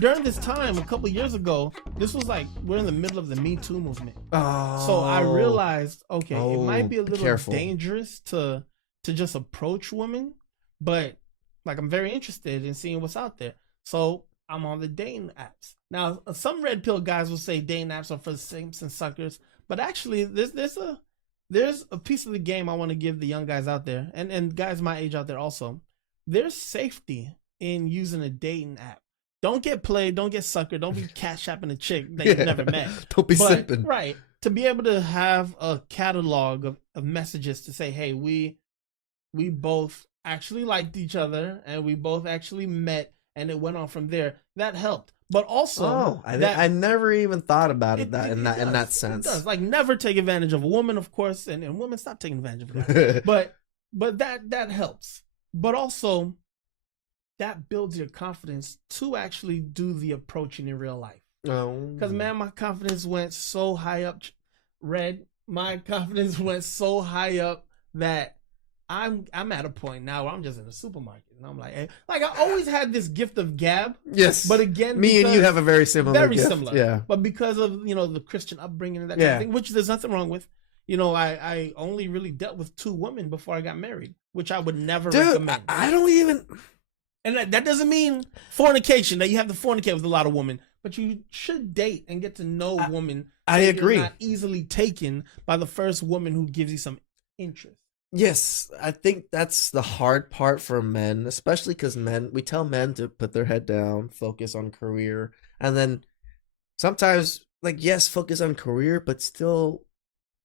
during this time, a couple years ago, this was like we're in the middle of the Me Too movement. Oh. So I realized, okay, it might be a be little careful. dangerous to just approach women, but like I'm very interested in seeing what's out there. So I'm on the dating apps. Now, some red pill guys will say dating apps are for simps and suckers, but actually there's a piece of the game I want to give the young guys out there and guys my age out there also. There's safety in using a dating app. Don't get played, don't get suckered, don't be cash-apping a chick that you've never met. Don't be But, simping. right, to be able to have a catalog of messages to say, hey, we both actually liked each other and we both actually met and it went on from there, that helped. But also, I never even thought about it, in that does. sense. It does. Like, never take advantage of a woman, of course, and women stop taking advantage of that. but that helps. But also, that builds your confidence to actually do the approaching in real life. Because, man, my confidence went so high up, my confidence went so high up that I'm at a point now where I'm just in the supermarket and I'm like, hey, like I always had this gift of gab. Yes. But again, me and you have a very similar gift. Yeah. But because of, the Christian upbringing and that kind of thing, which there's nothing wrong with, I only really dealt with 2 women before I got married, which I would never recommend. I don't even. And that doesn't mean fornication, that you have to fornicate with a lot of women, but you should date and get to know a woman. I agree. You're not easily taken by the first woman who gives you some interest. Yes, I think that's the hard part for men, especially because we tell men to put their head down, focus on career, and then sometimes, yes, focus on career, but still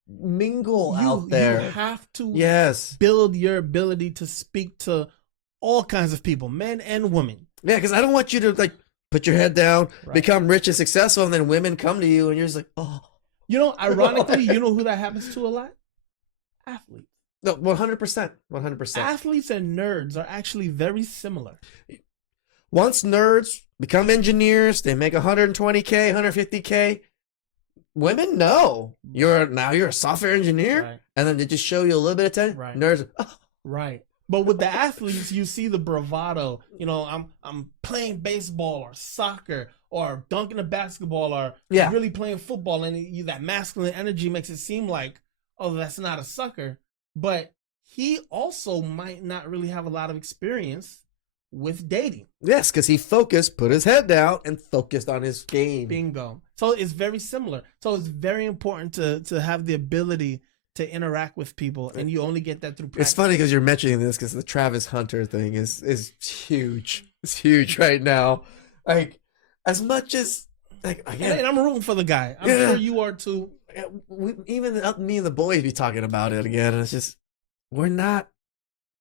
mingle out there. You have to build your ability to speak to all kinds of people, men and women. Yeah, because I don't want you to put your head down, become rich and successful, and then women come to you and you're just like, oh. Ironically, you know who that happens to a lot? Athletes. No, 100%. 100%. Athletes and nerds are actually very similar. Once nerds become engineers, they make 120K, 150K. Women, no. You're a software engineer, and then they just show you a little bit of attention. Right. Nerds, right. But with the athletes, you see the bravado. I'm playing baseball or soccer or dunking a basketball or really playing football, and that masculine energy makes it seem like, oh, that's not a sucker. But he also might not really have a lot of experience with dating. Yes, because he put his head down and focused on his game. Bingo. So it's very similar. So it's very important to have the ability to interact with people, and you only get that through practice. It's funny because you're mentioning this because the Travis Hunter thing is huge. It's huge right now. Like, as much as again, and I'm rooting for the guy. I'm sure you are too. Even me and the boys be talking about it again. And it's just, we're not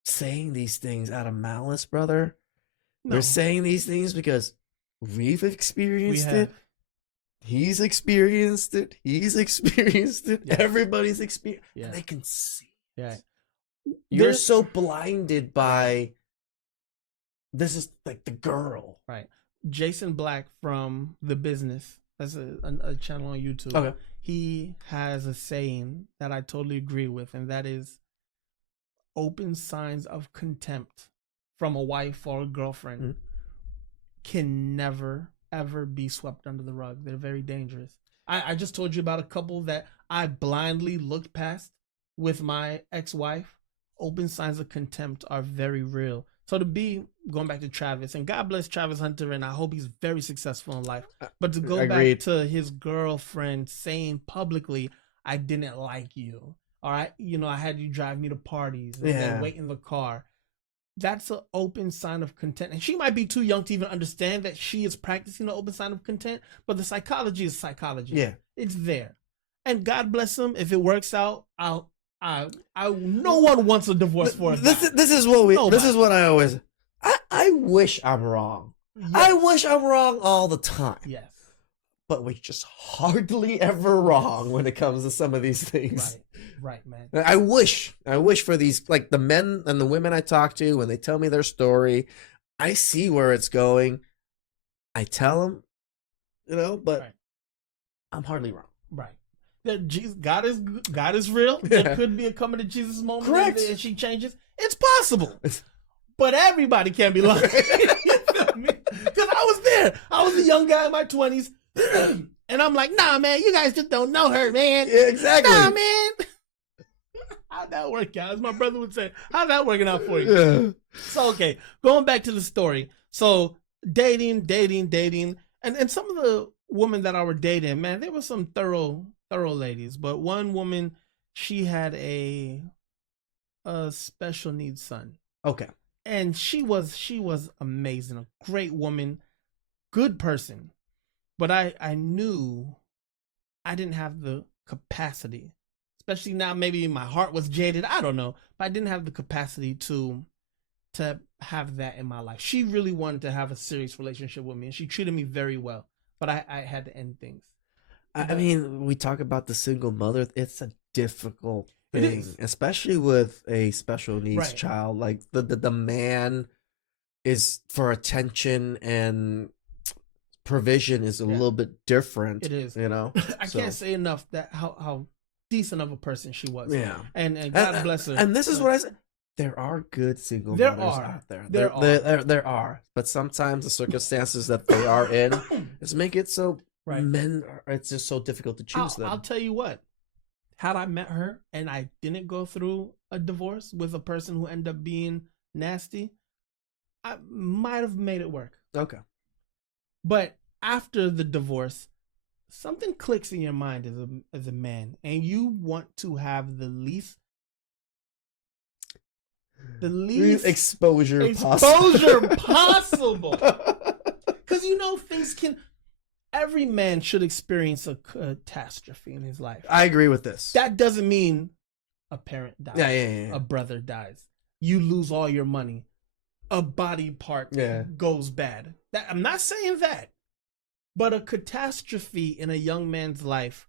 saying these things out of malice, brother. No. We're saying these things because we've experienced it. He's experienced it. He's experienced it. Yeah. Everybody's experienced it. Yeah. And they can see. Yeah. You're so blinded by this is like the girl. Right. Jason Black from The Business. That's a channel on YouTube. Okay. He has a saying that I totally agree with, and that is open signs of contempt from a wife or a girlfriend can never, ever be swept under the rug. They're very dangerous. I just told you about a couple that I blindly looked past with my ex-wife. Open signs of contempt are very real. So going back to Travis, and God bless Travis Hunter, and I hope he's very successful in life. But to go back to his girlfriend saying publicly, I didn't like you. All right. I had you drive me to parties and then wait in the car. That's an open sign of contempt. And she might be too young to even understand that she is practicing the open sign of contempt, but the psychology is psychology. Yeah. It's there. And God bless him. If it works out, no one wants a divorce for us. This is what I always. I wish I'm wrong. Yes. I wish I'm wrong all the time. Yes. But we're just hardly ever wrong when it comes to some of these things. Right, man. I wish for these, like the men and the women I talk to, when they tell me their story, I see where it's going. I tell them, but I'm hardly wrong. Right. That God is real. There could be a coming to Jesus moment. Correct. And she changes. It's possible. But everybody can't be lying. Because I was there. swear, I was a young guy in my 20s, and I'm like, nah, man, you guys just don't know her, man. Yeah, exactly. Nah, man. How'd that work out? As my brother would say, how's that working out for you? Yeah. So, okay, going back to the story. So, dating. And some of the women that I were dating, man, they were some thorough ladies. But one woman, she had a special needs son. Okay. And she was amazing, a great woman, good person. But I knew I didn't have the capacity, especially now maybe my heart was jaded, I don't know, but I didn't have the capacity to have that in my life. She really wanted to have a serious relationship with me, and she treated me very well, but I had to end things. I mean, we talk about the single mother. It's a difficult It thing, is. especially with a special needs Right. child. Like the man is for attention, and provision is a Yeah. little bit different. It is. You know? I So, can't say enough that how decent of a person she was. yeah. And God bless her. And this is what I said. There are good single There mothers are. out there. There There are. But sometimes the circumstances that they are in just make it so Right. it's just so difficult to choose them. I'll tell you what. Had I met her and I didn't go through a divorce with a person who ended up being nasty, I might have made it work. Okay. But after the divorce, something clicks in your mind as a man, and you want to have the least Exposure possible. Because you know things can. Every man should experience a catastrophe in his life. I agree with this. That doesn't mean a parent dies. Yeah. A brother dies. You lose all your money. A body part goes bad. I'm not saying that. But a catastrophe in a young man's life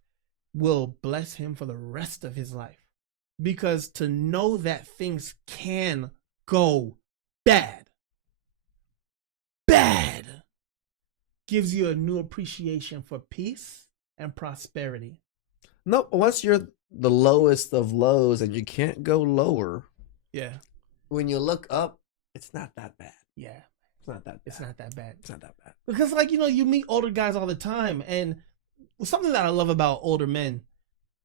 will bless him for the rest of his life. Because to know that things can go bad, gives you a new appreciation for peace and prosperity. No, once you're the lowest of lows and you can't go lower, Yeah. when you look up, it's not that bad. Yeah. It's not that bad. It's not that bad. It's not that bad. Because, like, you know, you meet older guys all the time. And something that I love about older men,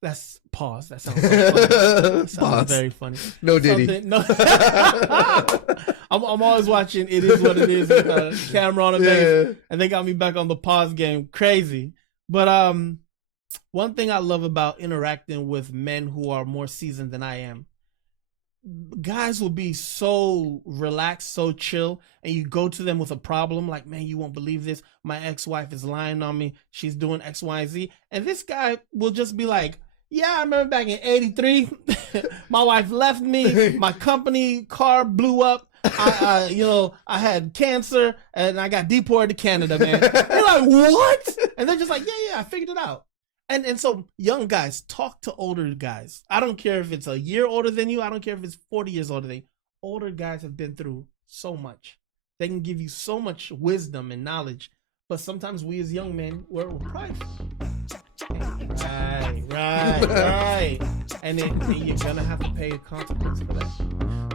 that's pause. That sounds so funny. That sounds Pause. very funny. No Diddy. No. I'm always watching It Is What It Is with Cameron and Mace, and they got me back on the pause game. Crazy. But one thing I love about interacting with men who are more seasoned than I am, guys will be so relaxed, so chill, and you go to them with a problem like, man, you won't believe this. My ex-wife is lying on me. She's doing X, Y, Z. And this guy will just be like, yeah, I remember back in 83, my wife left me. My company car blew up. I had cancer and I got deported to Canada, man. They're like, what? And they're just like, yeah, I figured it out. And so young guys, talk to older guys. I don't care if it's a year older than you. I don't care if it's 40 years older than you. Older guys have been through so much. They can give you so much wisdom and knowledge. But sometimes we as young men, we're prideful. Right. And then you're going to have to pay a consequence for that.